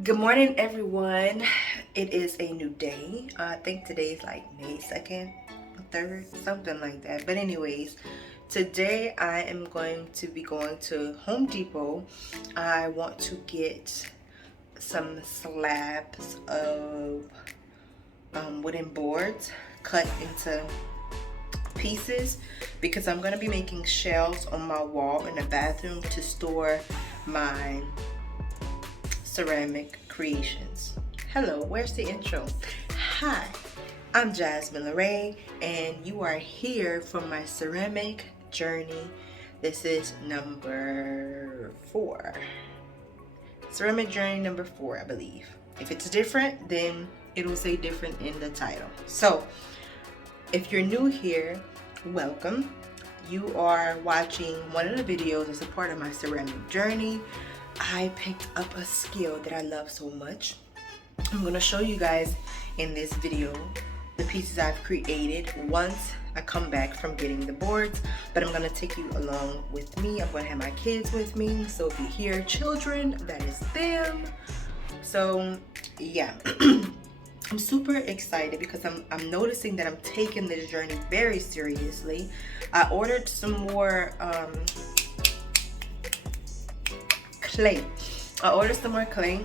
Good morning, everyone. It is a new day. I think today is like May 2nd, 3rd, something like that. But anyways, today I am going to be going to Home Depot. I want to get some slabs of wooden boards cut into pieces because I'm going to be making shelves on my wall in the bathroom to store my ceramic creations. Hello, where's the intro? Hi, I'm Jasmine Lorraine, and you are here for my ceramic journey. This is number 4. Ceramic journey number 4, I believe. If it's different, then it'll say different in the title. So, if you're new here, welcome. You are watching one of the videos as a part of my ceramic journey. I picked up a skill that I love so much. I'm going to show you guys in this video the pieces I've created once I come back from getting the boards, but I'm going to take you along with me. I'm going to have my kids with me, so if you hear children, that is them. So yeah, I'm super excited because I'm noticing that I'm taking this journey very seriously. I ordered some more clay. I ordered some more clay.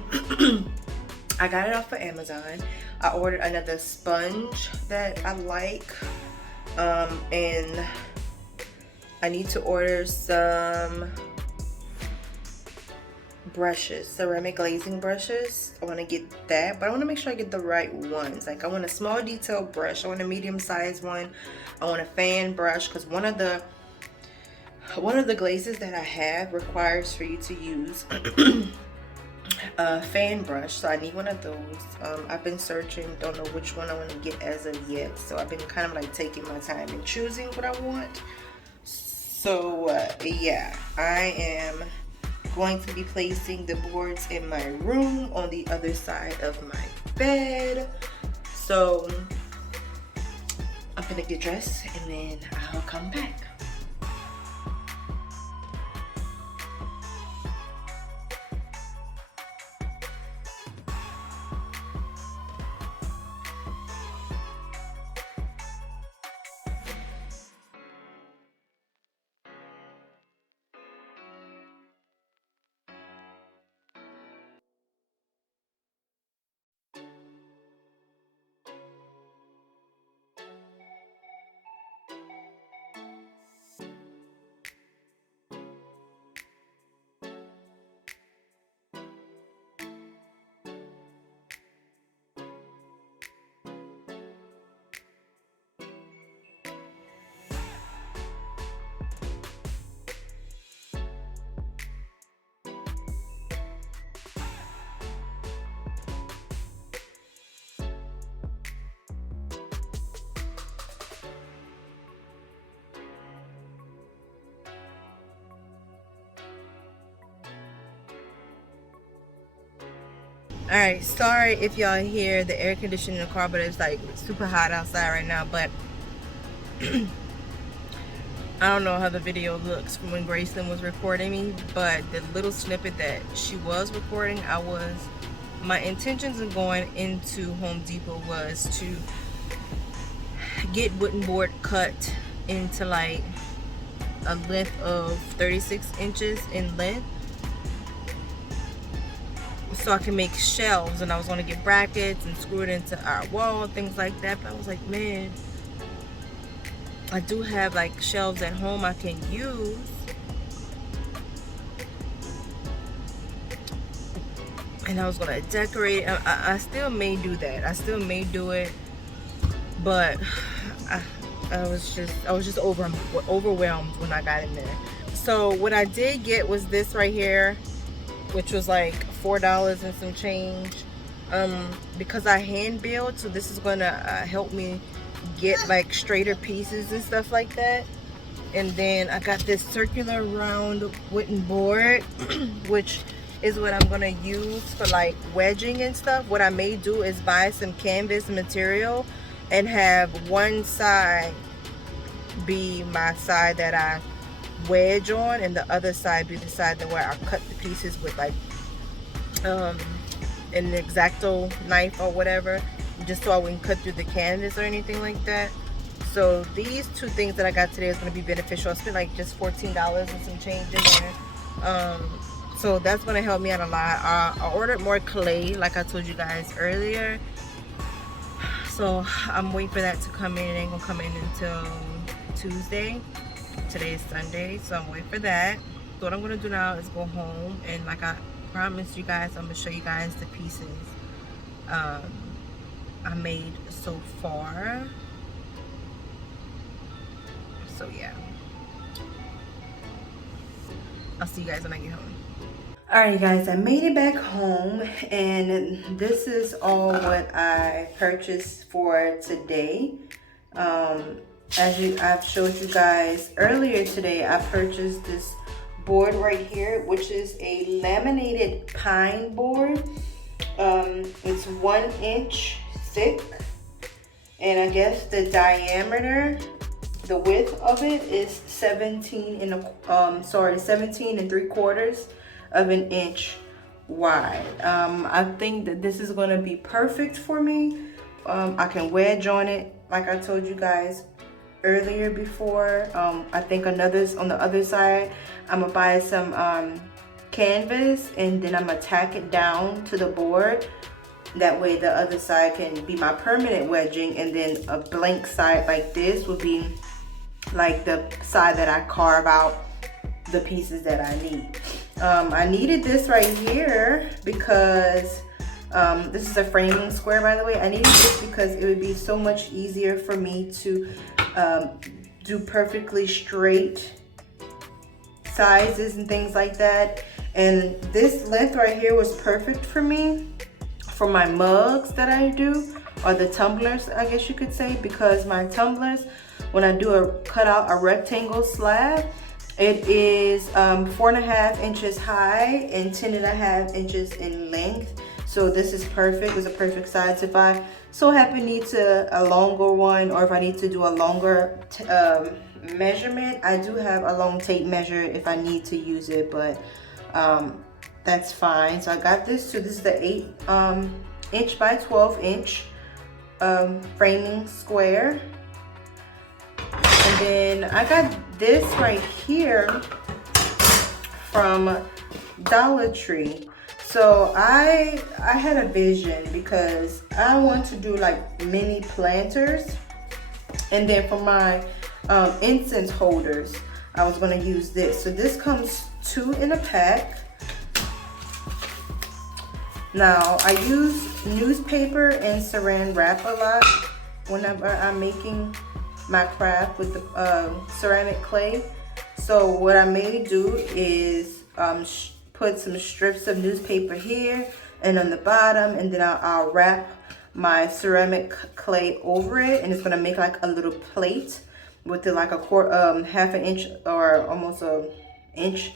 I got it off of Amazon. I ordered another sponge that I like, and I need to order some brushes, ceramic glazing brushes. I want to get that, but I want to make sure I get the right ones. Like I want a small detail brush, I want a medium sized one, I want a fan brush, because one of the glazes that I have requires for you to use a fan brush, so I need one of those. I've been searching, don't know which one I want to get as of yet, so I've been kind of like taking my time and choosing what I want. So yeah, I am going to be placing the boards in my room on the other side of my bed. So I'm gonna get dressed and then I'll come back. Alright, sorry if y'all hear the air conditioning in the car, but it's like super hot outside right now. But I don't know how the video looks from when Graceland was recording me, but the little snippet that she was recording, my intentions of going into Home Depot was to get wooden board cut into like a length of 36 inches in length, so I can make shelves, and I was going to get brackets and screw it into our wall and things like that. But I was like, man, I do have like shelves at home I can use, and I was going to decorate. I still may do that. I still may do it, but I was just overwhelmed when I got in there. So what I did get was this right here, which was like $4 and some change, because I hand build, so this is gonna help me get like straighter pieces and stuff like that. And then I got this circular round wooden board which is what I'm gonna use for like wedging and stuff. What I may do is buy some canvas material and have one side be my side that I wedge on, and the other side be the side that where I cut the pieces with like an X-Acto knife or whatever, just so I wouldn't cut through the canvas or anything like that. So these two things that I got today is going to be beneficial. I spent like just $14 and some change in there. So that's going to help me out a lot. I ordered more clay like I told you guys earlier. So I'm waiting for that to come in. It ain't going to come in until Tuesday. Today is Sunday, so I'm waiting for that. So what I'm going to do now is go home, and like I promised you guys, I'm going to show you guys the pieces I made so far. So yeah, I'll see you guys when I get home. Alright guys, I made it back home, and this is all what I purchased for today. I've showed you guys earlier today, I purchased this board right here, which is a laminated pine board. It's 1 inch thick, and I guess the diameter, the width of it is 17 and 3/4 of an inch wide. I think that this is going to be perfect for me. I can wedge on it like I told you guys earlier before. I think on the other side, I'm gonna buy some canvas, and then I'm gonna tack it down to the board. That way the other side can be my permanent wedging, and then a blank side like this would be like the side that I carve out the pieces that I need. I needed this right here because this is a framing square, by the way. I needed this because it would be so much easier for me to do perfectly straight sizes and things like that. And this length right here was perfect for me for my mugs that I do, or the tumblers, I guess you could say, because my tumblers, when I do cut out a rectangle slab, it is 4.5 inches high and 10.5 inches in length. So this is perfect. It's a perfect size. If I so happen need a longer one, or if I need to do a longer measurement, I do have a long tape measure if I need to use it, but that's fine. So I got this too. This is the 8 inch by 12 inch framing square. And then I got this right here from Dollar Tree. So I had a vision because I want to do like mini planters, and then for my incense holders, I was going to use this. So this comes 2 in a pack. Now I use newspaper and saran wrap a lot whenever I'm making my craft with the ceramic clay. So what I may do is put some strips of newspaper here and on the bottom, and then I'll wrap my ceramic clay over it, and it's gonna make like a little plate with it, like a half an inch or almost an inch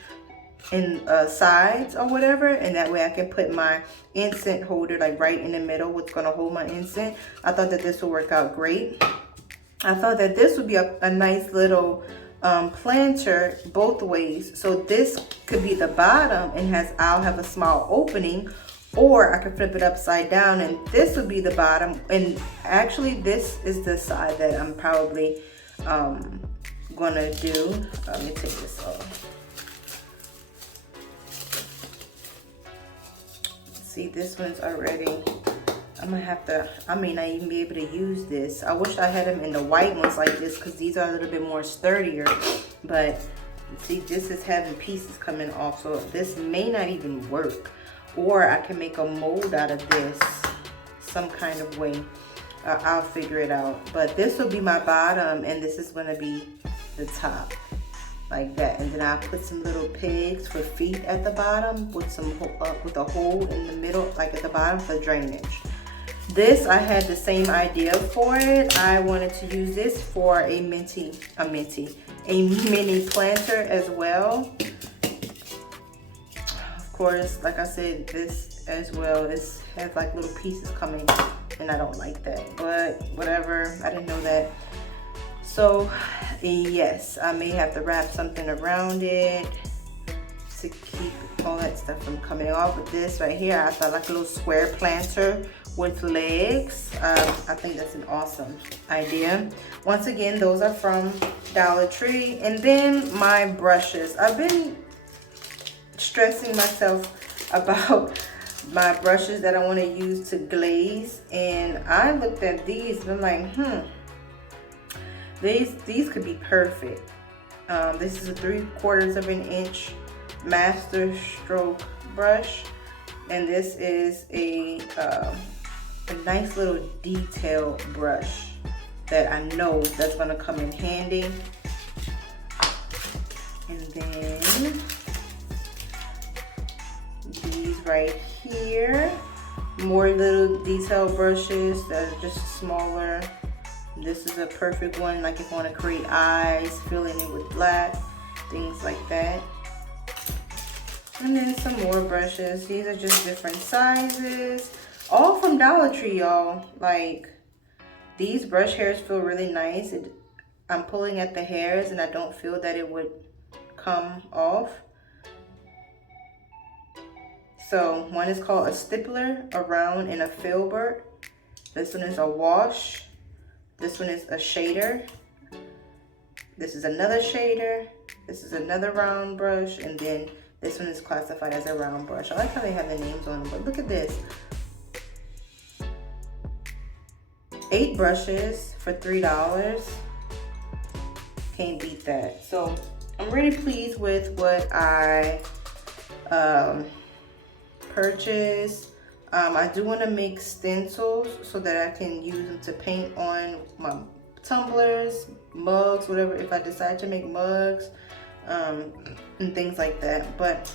in sides or whatever, and that way I can put my incense holder like right in the middle, what's gonna hold my incense. I thought that this would work out great. I thought that this would be a nice little planter both ways. So this could be the bottom and I'll have a small opening, or I could flip it upside down and this would be the bottom. And actually this is the side that I'm probably gonna do. Let me take this off. See, this one's already, I may not even be able to use this. I wish I had them in the white ones like this, because these are a little bit more sturdier. But see, this is having pieces coming off, so this may not even work. Or I can make a mold out of this some kind of way. I'll figure it out. But this will be my bottom, and this is going to be the top, like that. And then I'll put some little pegs for feet at the bottom with a hole in the middle, like at the bottom, for drainage. This, I had the same idea for it. I wanted to use this for a mini planter as well. Of course, like I said, this as well has like little pieces coming, and I don't like that, but whatever, I didn't know that. So yes, I may have to wrap something around it, to keep all that stuff from coming off. With this right here, I thought like a little square planter with legs. I think that's an awesome idea. Once again, those are from Dollar Tree. And then my brushes. I've been stressing myself about my brushes that I want to use to glaze, and I looked at these and I'm like, these could be perfect. This is a 3/4 of an inch master stroke brush, and this is a nice little detail brush that I know that's gonna come in handy. And then these right here, more little detail brushes that are just smaller. This is a perfect one, like if you want to create eyes, filling it with black, things like that. And then some more brushes. These are just different sizes, all from Dollar Tree, y'all. Like, these brush hairs feel really nice. I'm pulling at the hairs and I don't feel that it would come off. So one is called a stippler, a round, and a filbert. This one is a wash. This one is a shader. This is another shader. This is another round brush, and then this one is classified as a round brush. I like how they have the names on them, but look at this. 8 brushes for $3. Can't beat that. So I'm really pleased with what I purchased. I do want to make stencils so that I can use them to paint on my tumblers, mugs, whatever, if I decide to make mugs, and things like that. But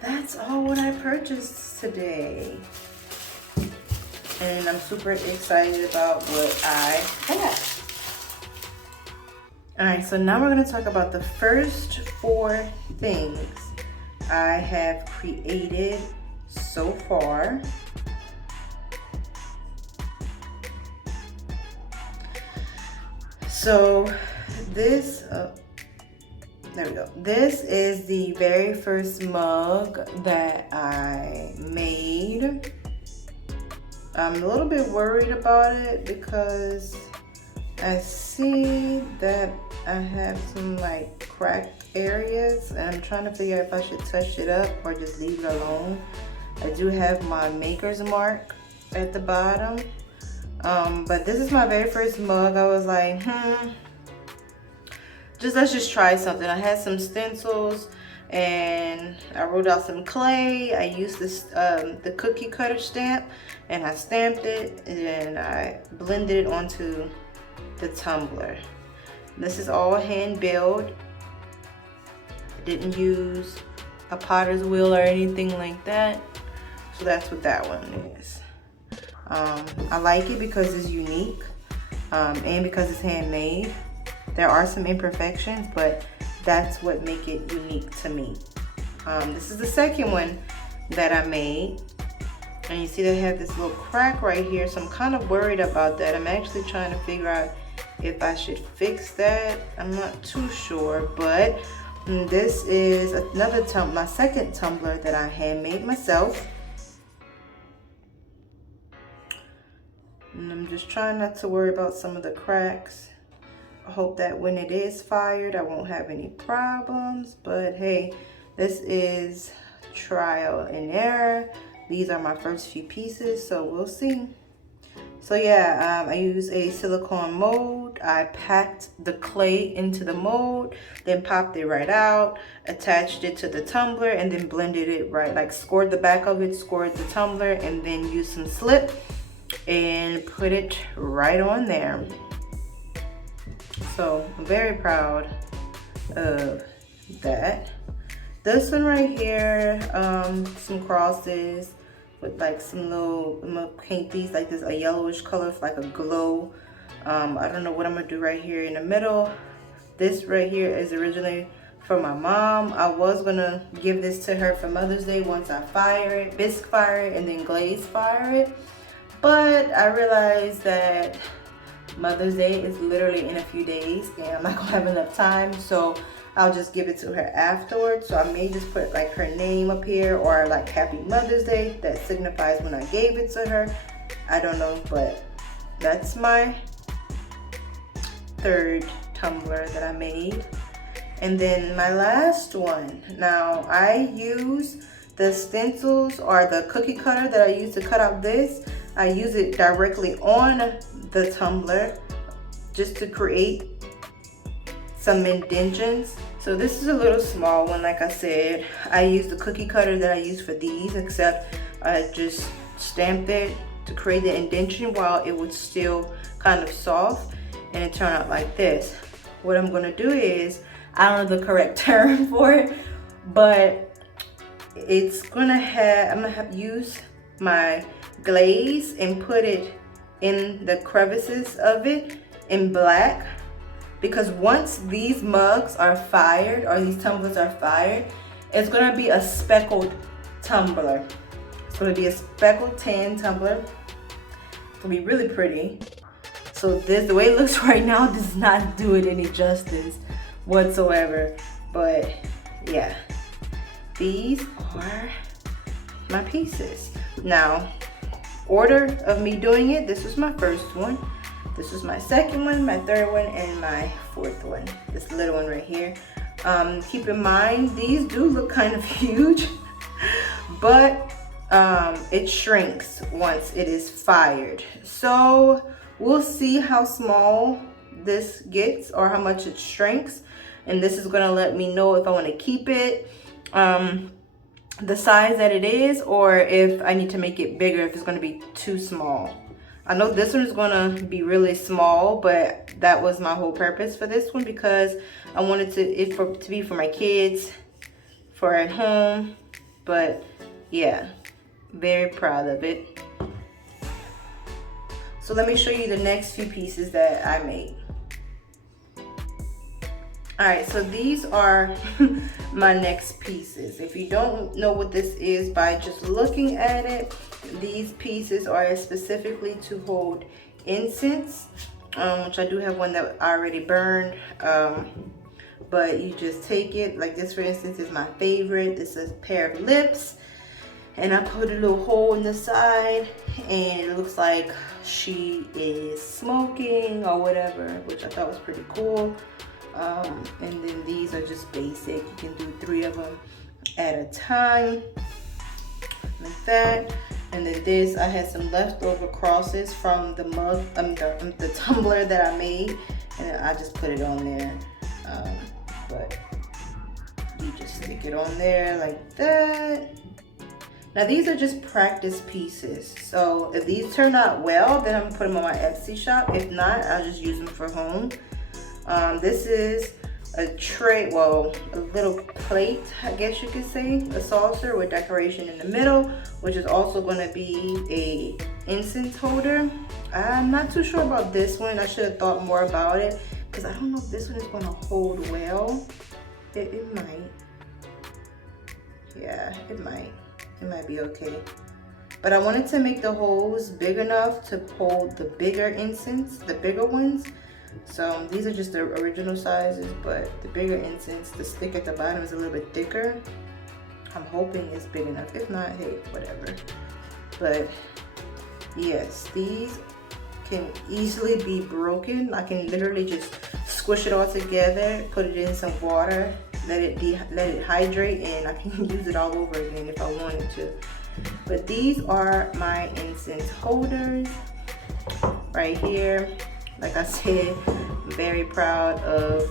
that's all what I purchased today. And I'm super excited about what I have. Alright, so now we're going to talk about the first 4 things I have created so far. So this, there we go. This is the very first mug that I made. I'm a little bit worried about it because I see that I have some like cracked areas, and I'm trying to figure out if I should touch it up or just leave it alone. I do have my maker's mark at the bottom, but this is my very first mug. I was like, let's just try something. I had some stencils and I wrote out some clay. I used this the cookie cutter stamp, and I stamped it, and then I blended it onto the tumbler. This is all hand built. I didn't use a potter's wheel or anything like that. So that's what that one is. I like it because it's unique, and because it's handmade. There are some imperfections, but that's what make it unique to me. This is the second one that I made, and you see they have this little crack right here, so I'm kind of worried about that. I'm actually trying to figure out if I should fix that. I'm not too sure, but this is another my second tumbler that I handmade myself. And I'm just trying not to worry about some of the cracks. I hope that when it is fired, I won't have any problems. But hey, this is trial and error. These are my first few pieces, so we'll see. So yeah, I used a silicone mold. I packed the clay into the mold, then popped it right out, attached it to the tumbler, and then blended it right, like scored the back of it, scored the tumbler, and then used some slip and put it right on there. So I'm very proud of that. This one right here, some crosses with like some little, I'm gonna paint these like this, a yellowish color, like a glow. I don't know what I'm gonna do right here in the middle. This right here is originally for my mom. I was gonna give this to her for Mother's Day once I fire it, bisque fire it, and then glaze fire it. But I realized that Mother's Day is literally in a few days and I'm not gonna have enough time. So I'll just give it to her afterwards. So I may just put like her name up here, or like Happy Mother's Day. That signifies when I gave it to her. I don't know, but that's my third tumbler that I made. And then my last one. Now I use the stencils or the cookie cutter that I use to cut out this. I use it directly on the tumbler just to create some indentions. So this is a little small one, like I said. I use the cookie cutter that I use for these, except I just stamped it to create the indentation while it was still kind of soft, and it turned out like this. What I'm gonna do is, I don't know the correct term for it, but it's gonna have, I'm gonna have use my glaze and put it in the crevices of it in black, because once these mugs are fired, or these tumblers are fired, it's gonna be a speckled tumbler. It's gonna be a speckled tan tumbler. It's gonna be really pretty. So this, the way it looks right now, does not do it any justice whatsoever. But yeah, these are my pieces. Now, order of me doing it, this was my first one, this was my second one, my third one, and my fourth one. This little one right here. Keep in mind, these do look kind of huge, but it shrinks once it is fired. So we'll see how small this gets or how much it shrinks, and this is gonna let me know if I want to keep it the size that it is, or if I need to make it bigger, if it's gonna be too small. I know this one is gonna be really small, but that was my whole purpose for this one, because I wanted it to be for my kids, for at home. But yeah, very proud of it. So let me show you the next few pieces that I made. All right, so these are my next pieces. If you don't know what this is by just looking at it, these pieces are specifically to hold incense, which I do have one that I already burned. But you just take it, like this for instance is my favorite. This is a pair of lips, and I put a little hole in the side, and it looks like she is smoking or whatever, which I thought was pretty cool. And then these are just basic. You can do 3 of them at a time, like that. And then this, I had some leftover crosses from the mug, the tumbler that I made, and I just put it on there. But you just stick it on there like that. Now these are just practice pieces. So if these turn out well, then I'm gonna put them on my Etsy shop. If not, I'll just use them for home. This is a tray, well, a little plate, I guess you could say, a saucer with decoration in the middle, which is also going to be a incense holder. I'm not too sure about this one. I should have thought more about it, because I don't know if this one is going to hold well. It might. Yeah, it might be okay. But I wanted to make the holes big enough to hold the bigger incense, the bigger ones. So these are just the original sizes, but the bigger incense, the stick at the bottom is a little bit thicker. I'm hoping it's big enough. If not, hey, whatever. But yes, these can easily be broken. I can literally just squish it all together, put it in some water, let it hydrate, and I can use it all over again if I wanted to. But these are my incense holders right here. Like I said, I'm very proud of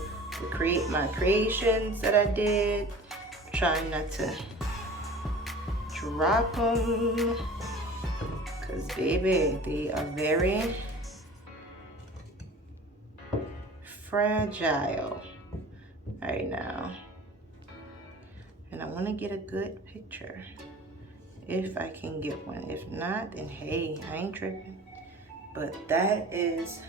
my creations that I did. Trying not to drop them, because baby, they are very fragile right now. And I want to get a good picture if I can get one. If not, then hey, I ain't tripping. But that is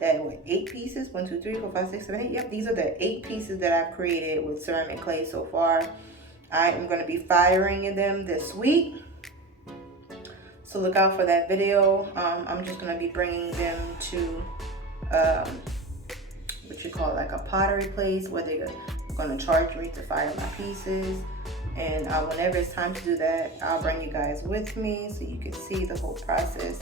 that with 8 pieces. 1, 2, 3, 4, 5, 6, 7, 8. Yep, these are the 8 pieces that I've created with ceramic clay so far. I am going to be firing them this week, so look out for that video. I'm just going to be bringing them to what you call like a pottery place where they're going to charge me to fire my pieces. And whenever it's time to do that, I'll bring you guys with me so you can see the whole process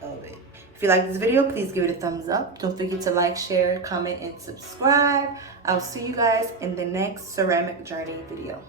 of it. If you like this video, please give it a thumbs up. Don't forget to like, share, comment, and subscribe. I'll see you guys in the next ceramic journey video.